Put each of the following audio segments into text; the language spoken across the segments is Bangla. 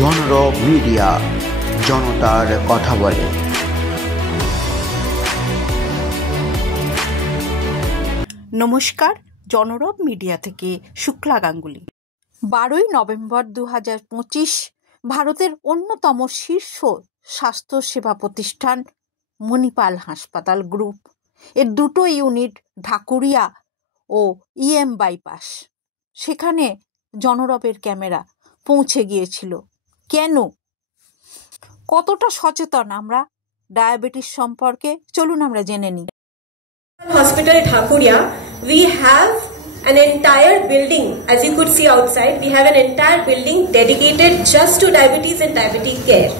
জনরব মিডিয়া, জনতার কথা বলে। নমস্কার, জনরব মিডিয়া থেকে শুক্লা গাঙ্গুলি। 12ই নভেম্বর 2025 ভারতের অন্যতম শীর্ষ স্বাস্থ্যসেবা প্রতিষ্ঠান মণিপাল হাসপাতাল গ্রুপ এর দুটো ইউনিট ঢাকুরিয়া ও ইএম বাইপাস, সেখানে জনরবের ক্যামেরা পৌঁছে গিয়েছিল। কেন, কতটা সচেতন আমরা ডায়াবেটিস সম্পর্কে, চলুন আমরা জেনে নিই। Hospital Dhakuria, we have an entire building, as you could see outside, we have an entire building dedicated just to diabetes and diabetic care.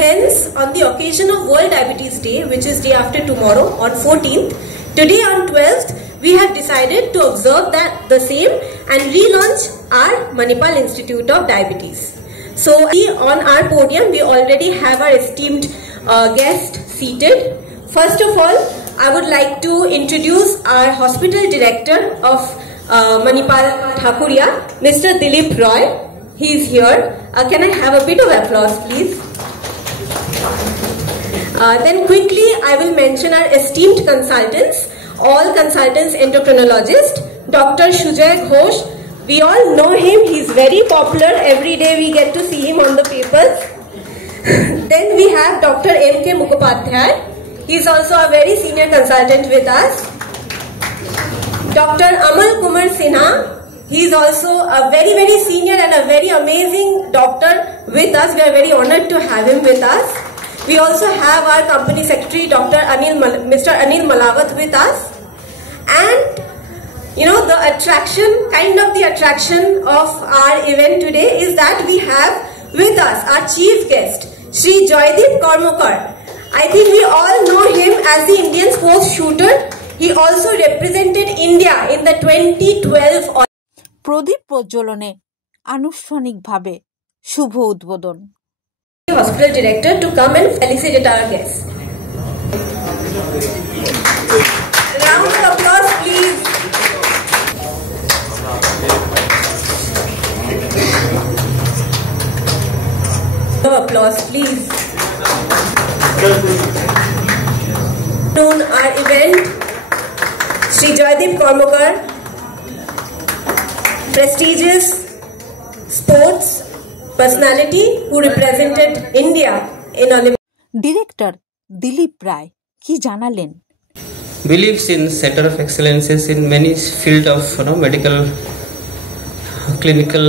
Hence, on the occasion of World Diabetes Day, which is day after tomorrow on 14th, today on 12th, we have decided to observe that the same and relaunch our Manipal Institute of Diabetes. So, on our podium, we already have our esteemed guest seated. First of all, I would like to introduce our hospital director of Manipal Dhakuria, Mr. Dilip Roy. He is here. Can I have a bit of applause, please? Then quickly, I will mention our esteemed consultants, all consultants endocrinologist, Dr. Sujay Ghosh. We all know him. He's very popular. Every day we get to see him on the papers. Then we have Dr. M.K. Mukhopadhyay. He's also a very senior consultant with us. Dr. Amal Kumar Sinha. He's also a very, very senior and a very amazing doctor with us. We are very honored to have him with us. We also have our company secretary, Mr. Anil Malawat with us. And, you know, the attraction of our event today is that we have with us our chief guest, Shri Joydeep Karmakar. I think we all know him as the Indian sports shooter. He also represented India in the 2012 প্রদীপ প্রজ্বলনে আনুষ্ঠানিকভাবে শুভ উদ্বোধন। Hospital director to come and felicitate our guests. Round of applause, please. Applause, please. On our event, Shri Joydeep Karmakar, prestigious sports personality who represented India in Olympics. Director Dilip Rai কি জানালেন? Believes in Center of Excellences in many field of medical clinical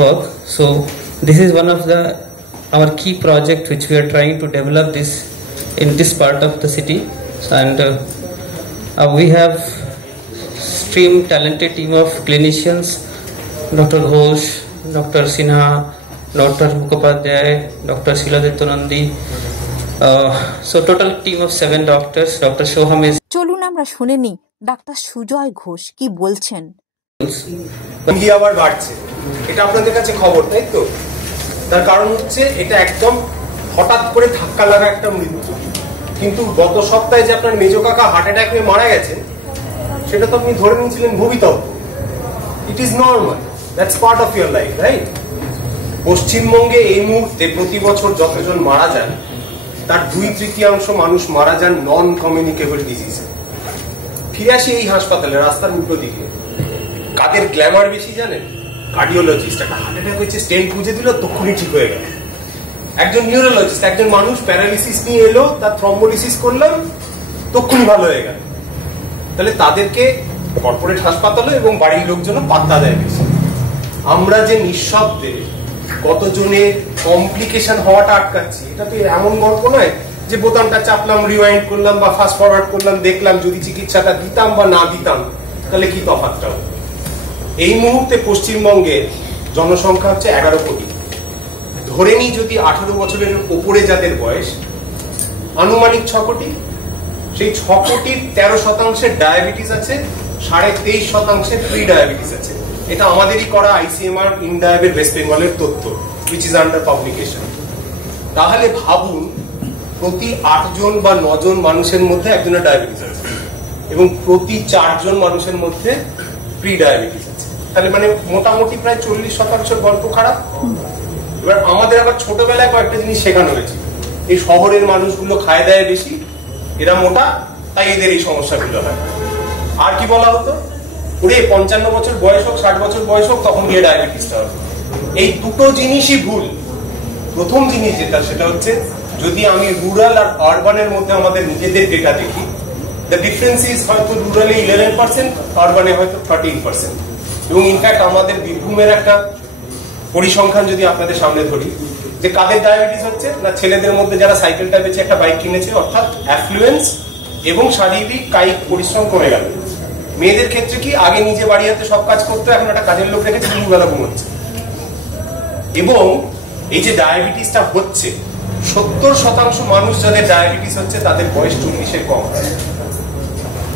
work. So this is one of our key project which we are trying to develop this in this part of the city, and we have extreme talented team of clinicians, Dr. Ghosh, Dr. Sinha, Dr. Mukhopadhyay, Dr. Shiladitya Nandi, so total team of 7 doctors. Dr. Shoham is. চলুন আমরা শুনে নিই ডাক্তার সুজয় ঘোষ কি বলছেন। কি আবার বাড়ছে, এটা আপনাদের কাছে খবর, তাই তো? তার কারণ হচ্ছে এটা একদম হঠাৎ করে ধাক্কা লাগা একটা মৃত্যু। কিন্তু গত সপ্তাহে যে আপনার মেজো কাকা হার্ট অ্যাটাক হয়ে মারা গেছেন, সেটা তো আপনি ধরে নিয়েছিলেন ভবিতব্য। It is normal, that's part of your life, right? পশ্চিমবঙ্গে এই মুহূর্তে প্রতি বছর যতজন মারা যান, তার 2/3 মানুষ মারা যান নন কমিউনিকেবল ডিজিজে। ফিরে আসি এই হাসপাতালে, রাস্তার উল্টো দিকে কাদের গ্ল্যামার বেশি জানেন? কার্ডিওলজিস্ট। একটা হার্ট অ্যাটাক হয়েছে, স্টেন্ট পুঁজে দিল, তখনই ঠিক হয়ে গেল। একজন নিউরোলজিস্ট, একজন মানুষ প্যারালিসিস নিয়ে এলো, তার থ্রম্বোলিসিস করলাম, তখনই ভালো হয়ে গেল। তাহলে তাদেরকে কর্পোরেট হাসপাতালে এবং বাড়ির লোকজন পাত্তা দেয় বেশি। আমরা যে নিঃশব্দে কতজনের কমপ্লিকেশন হওয়াটা আটকাচ্ছি, এটা তো এমন গল্প নয় যে বোতামটা চাপলাম, রিওয়াইন্ড করলাম বা ফাস্ট ফরওয়ার্ড করলাম, দেখলাম যদি চিকিৎসাটা দিতাম বা না দিতাম তাহলে কি তফাৎটা হতো। এই মুহূর্তে পশ্চিমবঙ্গের জনসংখ্যা হচ্ছে 11 কোটি। ধরে নিই যদি 18 বছরের উপরে যাদের বয়স, আনুমানিক 6 কোটি। সেই 6 কোটির 13% ডায়াবেটিস আছে, 23.5% প্রি ডায়াবেটিস আছে। এটা আমাদেরই করা ICMR ইনডায়াবেট ওয়েস্ট বেঙ্গলের তথ্য, which is under publication. তাহলে ভাবুন, প্রতি 8 জন বা 9 জন মানুষের মধ্যে একজনের ডায়াবেটিস আছে এবং প্রতি 4 জন মানুষের মধ্যে প্রি ডায়াবেটিস আছে। তাহলে মানে মোটামুটি প্রায় 40% গল্প খারাপ। এবার আমাদের আবার ছোটবেলায় কয়েকটা জিনিস শেখানো হয়েছে, এই শহরের মানুষগুলো খায় দায় বেশি, এরা মোটা, তাই এদের এই সমস্যাগুলো হয়। আর কি বলা হতো, ওরে 55 বছর বয়স হোক 60 বছর বয়স হোক তখন গিয়ে ডায়াবেটিসটা হবে। এই দুটো জিনিসই ভুল। প্রথম জিনিস যেটা, সেটা হচ্ছে যদি আমি রুরাল আর আরবানের মধ্যে আমাদের নিজেদের ডেটা দেখি, দ্য ডিফারেন্স ইজ হয়তো রুরালে 11%, আরবানে হয়তো 13%। এবং ইনফ্যাক্ট আমাদের বীরভূমের একটা পরিসংখ্যান যদি আপনাদের সামনে ধরি, যে কাদের ডায়াবেটিস হচ্ছে না, ছেলেদের মধ্যে যারা সাইকেলটা বেঁচে একটা বাইক কিনেছে, অর্থাৎ অ্যাফ্লুয়েন্স এবং শারীরিক কায়িক পরিশ্রম কমে গেল। মেয়েদের ক্ষেত্রে কি, আগে নিজে বাড়ি হাতে সব কাজ করতে, এখন একটা কাজের লোক রেখেছে, দুবেলা ঘুমোচ্ছে। এবং এই যে ডায়াবেটিসটা হচ্ছে, 70% মানুষ যাদের ডায়াবেটিস হচ্ছে তাদের বয়স 40-এর কম।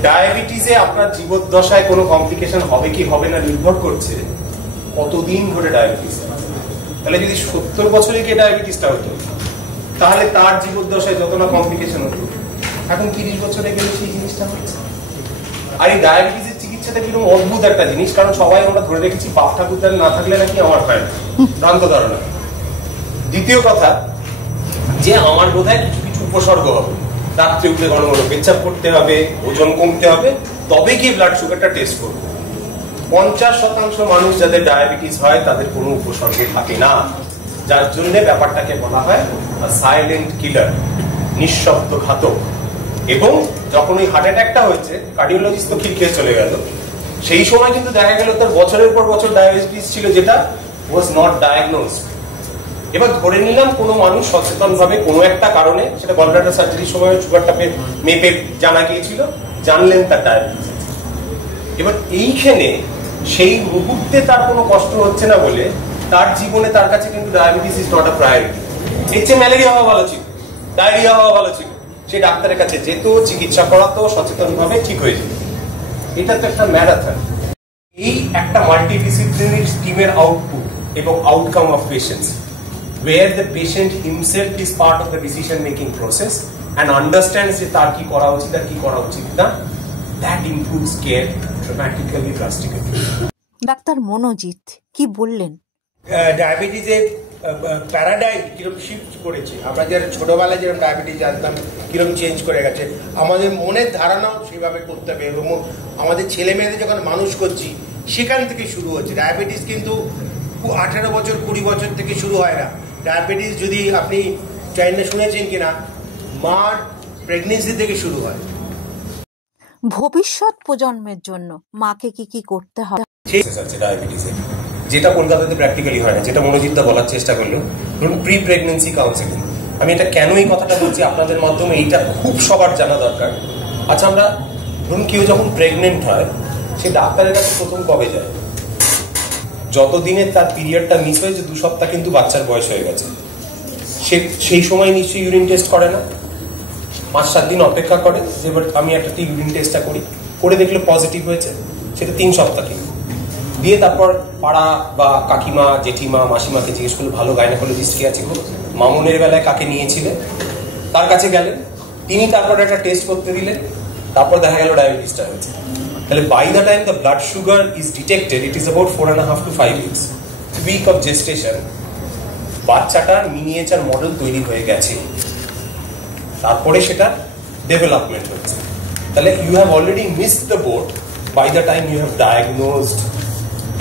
ডায়াবেটিসে আপনার জীবদ্দশায় কোনো কমপ্লিকেশন হবে কি হবে না নির্ভর করছে কতদিন ধরে ডায়াবেটিস। তাহলে যদি 70 বছরে গিয়ে ডায়াবেটিসটা হতো, তাহলে তার জীবদ্দশায় যত না কমপ্লিকেশন হতো, এখন 30 বছরে গেলে সেই জিনিসটা হচ্ছে। আর এই ডায়াবেটিসের চিকিৎসাটা কিরকম অদ্ভুত একটা জিনিস, কারণ সবাই আমরা ধরে রেখেছি বাপ ঠাকুরদার না থাকলে নাকি আমার হয় না, ভ্রান্ত ধারণা। দ্বিতীয় কথা, যে আমার বোধহয় কিছু কিছু উপসর্গ হবে, রাত্রে উঠে ঘন ঘন পেচ্ছাপ করতে হবে, ওজন কমতে হবে, তবে গিয়ে ব্লাড সুগারটা টেস্ট করবো। 50% মানুষ যাদের ডায়াবেটিস হয় তাদের কোনো উপসর্গ থাকে না, যার জন্য ব্যাপারটাকে বলা হয় সাইলেন্ট কিলার, নিঃশব্দ ঘাতক। এবং যখন ওই হার্ট অ্যাটাকটা হয়েছে, কার্ডিওলজিস্ট তো খেয়ে চলে গেল, সেই সময় কিন্তু দেখা গেল তার বছরের পর বছর ডায়াবেটিস ছিল, যেটা ওয়াজ নট ডায়াগনোজড। এবার ধরে নিলাম কোনো মানুষ সচেতন ভাবে কোনো একটা কারণে, সেটা গলব্লাডার সার্জারির সময় সুগারটা মেপে জানা গিয়েছিল, জানলেন তার ডায়াবেটিস। এবার এইখানে সেই মুহূর্তে তার কোনো কষ্ট হচ্ছে না বলে তার জীবনে তার কাছে কিন্তু diabetes is not a priority. এর চেয়ে ম্যালেরিয়া হওয়া ভালো ছিল, ডায়রিয়া হওয়া ভালো ছিল, সে ডাক্তারের কাছে যেত, চিকিৎসা করাতো, সচেতন ভাবে ঠিক হয়ে যেত। এটা তো একটা ম্যারাথন। এই একটা মাল্টিডিসিপ্লিনারি টিমের আউটপুট এবং outcome of patients, where the patient himself is part of the decision making process and understands যে তার কি করা উচিত আর কি করা উচিত না, that improves care dramatically, drastically. Doctor Manojit কি বললেন? ডায়াবেটিসের প্যারাডাইম কিরকম শিফট করেছে, আমরা যারা ছোটবেলায় যেরকম ডায়াবেটিস জানতাম কিরকম চেঞ্জ করে গেছে, আমাদের মনের ধারণাও সেভাবে করতে হবে। এবং আমাদের ছেলে মেয়েদের যখন মানুষ করছি সেখান থেকে শুরু হচ্ছে ডায়াবেটিস। কিন্তু 18 বছর 20 বছর থেকে শুরু হয় না ডায়াবেটিস। যদি আপনি চাইনা শুনেছেন কিনা, মার প্রেগনেন্সি থেকে শুরু হয়। ভবিষ্যৎ প্রজন্মের জন্য মাকে কি কি করতে হবে? ডায়াবেটিসে যেটা কলকাতাতে প্র্যাকটিক্যালি হয় না, যেটা মনোজিৎদা বলার চেষ্টা করলো, ধরুন প্রি প্রেগনেন্সি কাউন্সেলিং। আমি এটা কেন এই কথাটা বলছি আপনাদের মাধ্যমে, এইটা খুব সবার জানা দরকার। আচ্ছা, আমরা ধরুন কেউ যখন প্রেগনেন্ট হয়, সে ডাক্তারের কাছে প্রথম কবে যায়? যতদিনে তার পিরিয়ডটা মিস হয়েছে 2 সপ্তাহ কিন্তু বাচ্চার বয়স হয়ে গেছে, সে সেই সময় নিশ্চয়ই ইউরিন টেস্ট করে না, 5-7 দিন অপেক্ষা করে যে এবার আমি একটা ইউরিন টেস্টটা করি, করে দেখলে পজিটিভ হয়েছে, সেটা 3 সপ্তাহ দিয়ে তারপর পাড়া বা কাকিমা, জেঠিমা, মাসিমাকে জিজ্ঞেস করলো ভালো গাইনোকোলজিস্ট কে আছে, মামুনের বেলায় কাকে নিয়েছিলেন, তার কাছে গেলেন, তিনি তারপর একটা টেস্ট করতে দিলেন, তারপর দেখা গেল ডায়াবেটিসটা হয়েছে। তাহলে by the time the blood sugar is detected, it is about 4.5 to 5 weeks, week of gestation, বাচ্চাটার মিনিয়েচার মডেল তৈরি হয়ে গেছে, তারপরে সেটা ডেভেলপমেন্ট হচ্ছে। তাহলে you have already missed the boat by the time you have diagnosed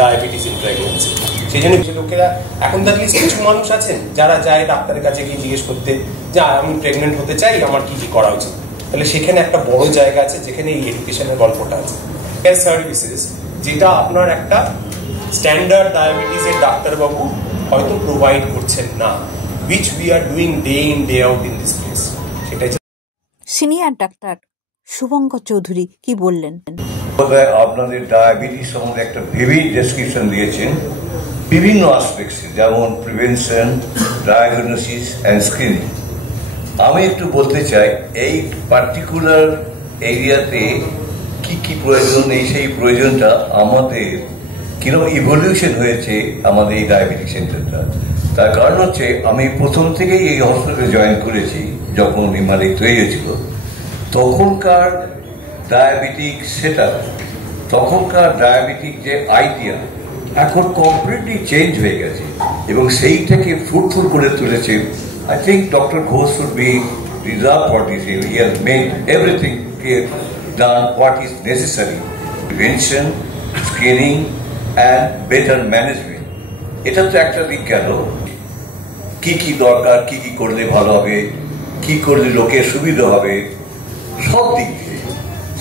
diabetes in pregnancy. সেই জন্য লোকেরা এখন দেখলে কিছু মানুষ আছেন যারা যায় ডাক্তারের কাছে গিয়ে জিজ্ঞেস করতে যে আমি প্রেগনেন্ট হতে চাই, আমার কি কি করা উচিত। তাহলে সেখানে একটা বড় জায়গা আছে যেখানে এই এডুকেশনের গল্পটা আছে। কেয়ার সার্ভিসেস, যেটা আপনার একটা স্ট্যান্ডার্ড ডায়াবেটিসের ডাক্তারবাবু হয়তো প্রোভাইড করছেন না, which we are doing day in day out in this place. সেটাই সিনিয়র ডাক্তার শুভঙ্কর চৌধুরী কি বললেন? আপনাদের ডায়াবেটিস সম্বন্ধে একটা ভিভিড ডেসক্রিপশন দিয়েছেন বিভিন্ন আসপেক্টসে, যেমন প্রিভেনশন, ডায়াগনোসিস অ্যান্ড স্ক্রিনিং। আমি একটু বলতে চাই এই পার্টিকুলার এরিয়াতে কি কি প্রয়োজন, সেই প্রয়োজনটা আমাদের কিরকম ইভলিউশন হয়েছে আমাদের এই ডায়াবেটিক সেন্টারটা। তার কারণ হচ্ছে আমি প্রথম থেকেই এই হসপিটালে জয়েন করেছি যখন হিমালয় তৈরি হয়েছিল। তখনকার ডায়াবেটিক সেটআপ, তখনকার ডায়াবেটিক যে আইডিয়া এখন কমপ্লিটলি চেঞ্জ হয়ে গেছে এবং সেইটাকে ফ্রুটফুল করে তুলেছে। I think doctor Ghosh should be reserve for this. He has made everything done what is necessary, prevention, screening and better management. এটা তো একটা দিক গেল, কি কি দরকার, কি কি করলে ভালো হবে, কি করলে লোকের সুবিধা হবে, সব দিক দিয়ে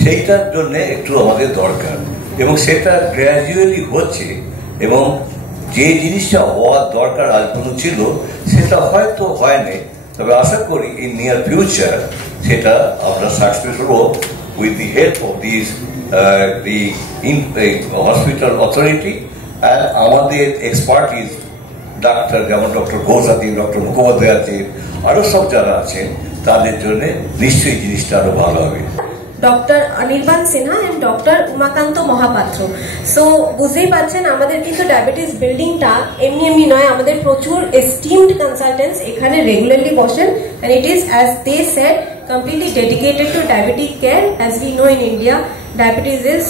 সেইটার জন্য একটু আমাদের দরকার এবং সেটা গ্র্যাজুয়ালি হচ্ছে এবং যে জিনিসটা হওয়ার দরকার আজ পর্যন্ত ছিল সেটা হয়তো হয়নি, তবে আশা করি ইন নিয়ার ফিউচার সেটা আমরা সাকসেস হবো with the help of these the hospital authority and আমাদের expertise ডাক্তার যেমন ডক্টর ঘোষ আছেন, ডক্টর মুখোপাধ্যায় আছেন, আরো সব যারা আছেন তাদের জন্য নিশ্চয়ই জিনিসটা আরো ভালো হবে। Doctor Anirban Sinha and doctor Umakanta Mohapatra. So বুঝতেই পারছেন আমাদের কিন্তু ডায়াবেটিস বিল্ডিংটা এমনি এমনি নয়, আমাদের প্রচুর এস্টিমড কনসালটেন্টস এখানে রেগুলারলি বসেন and it is as they said completely dedicated to diabetic care. As we know in India, diabetes is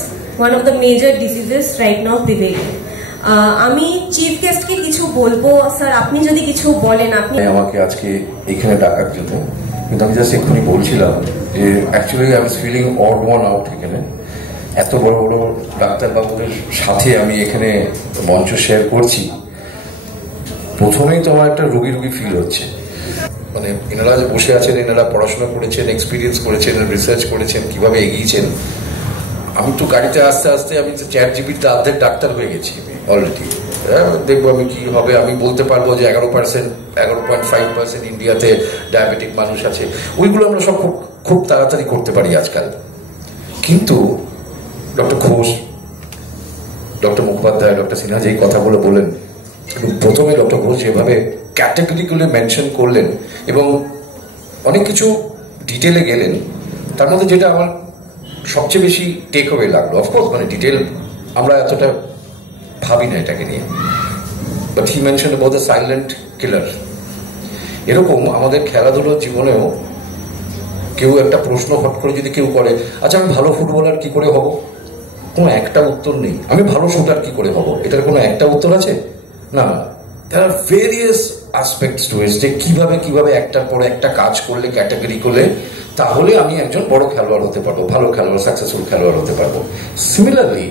one of the major diseases right now prevailing. আমি চিফ গেস্টকে কিছু বলবো, স্যার আপনি যদি কিছু বলেন। আপনি আমাকে আজকে এখানে ডাকার জন্য, কিন্তু আমি জাস্ট এক্ষুনি বলছিলাম যে actually I was feeling odd one out. এখানে এত বড় বড় ডাক্তারবাবুদের সাথে আমি এখানে মঞ্চ শেয়ার করছি, প্রথমেই তো আমার একটা রুগী রুগী ফিল হচ্ছে। মানে এনারা যে বসে আছেন, এনারা পড়াশোনা করেছেন, এক্সপিরিয়েন্স করেছেন, রিসার্চ করেছেন, কিভাবে এগিয়েছেন। আমি তো গাড়িতে আস্তে আস্তে আমি চ্যাট জিপিটিতে অর্ধেক ডাক্তার হয়ে গেছি অলরেডি। দেখবো আমি কি হবে, আমি বলতে পারবো যে 11.5% ইন্ডিয়াতে ডায়াবেটিক মানুষ আছে। ওইগুলো আমরা সব খুব তাড়াতাড়ি করতে পারি আজকাল। কিন্তু doctor Ghosh, doctor Mukhopadhyay, doctor Sinha যেই কথাগুলো বলেন, প্রথমে ডক্টর ঘোষ যেভাবে ক্যাটাগরিগুলো মেনশন করলেন এবং অনেক কিছু ডিটেলে গেলেন, তার মধ্যে যেটা আমার সবচেয়ে বেশি টেক অ্যাওয়ে লাগলো, অফকোর্স মানে ডিটেল আমরা এতটা ভাবি না এটাকে নিয়ে, but he mention about the silent killer. এরকম আমাদের খেলাধুলোর জীবনেও কেউ একটা প্রশ্ন হট করে যদি কেউ করে, আচ্ছা আমি ভালো ফুটবলার কি করে হব, কোনো একটা উত্তর নেই। আমি ভালো শুটার কি করে হব, এটার কোনো একটা উত্তর আছে না। there are various aspects to it, যে কিভাবে কিভাবে একটার পরে একটা কাজ করলে, ক্যাটাগরি করলে তাহলে আমি একজন বড় খেলোয়াড় হতে পারবো, ভালো খেলোয়াড়, সাকসেসফুল খেলোয়াড় হতে পারবো। সিমিলারলি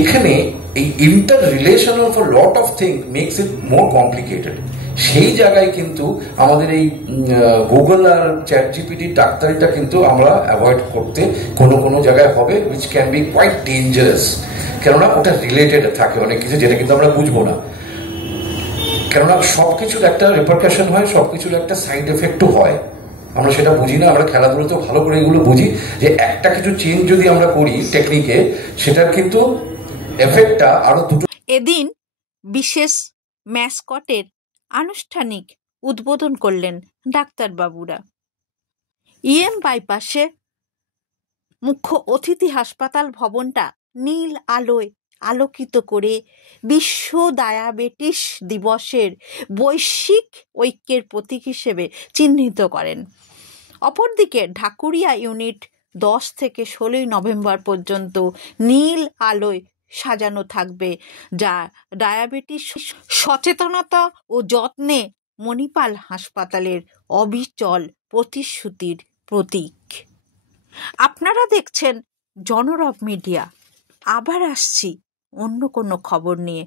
এখানে এই interrelation of a lot of thing makes it more complicated. সেই জায়গায় কিন্তু আমাদের এই গুগল আর চ্যাট জিপিটি ডাক্তারিটা কিন্তু আমরা অ্যাভয়েড করতে কোনো জায়গায় হবে, which can be quite dangerous. কেননা ওটা রিলেটেড থাকে অনেক কিছু, যেটা কিন্তু আমরা বুঝবো না। কেননা সবকিছুর একটা রিপারকাশন হয়, সবকিছুর একটা সাইড এফেক্টও হয়, আমরা সেটা বুঝি না। আমরা খেলাধুলোতেও ভালো করে এগুলো বুঝি যে একটা কিছু চেঞ্জ যদি আমরা করি টেকনিকে, সেটার কিন্তু এফেক্টটা আরো দুটো। এদিন বিশেষ ম্যাসকটের আনুষ্ঠানিক উদ্বোধন করলেন ডাক্তারবাবুরা। বাইপাসে মুখ্য অতিথি হাসপাতাল ভবনটা নীল আলোয় আলোকিত করে বিশ্ব ডায়াবেটিস দিবসের বৈশ্বিক ঐক্যের প্রতীক হিসেবে চিহ্নিত করেন। অপরদিকে ঢাকুরিয়া ইউনিট 10 থেকে 16 নভেম্বর পর্যন্ত নীল আলোয় সাজানো থাকবে, যা ডায়াবেটিস সচেতনতা ও যত্নে মণিপাল হাসপাতালের অবিচল প্রতিশ্রুতির প্রতীক। আপনারা দেখছেন জনরব মিডিয়া। আবার আসছি অন্য কোনো খবর নিয়ে।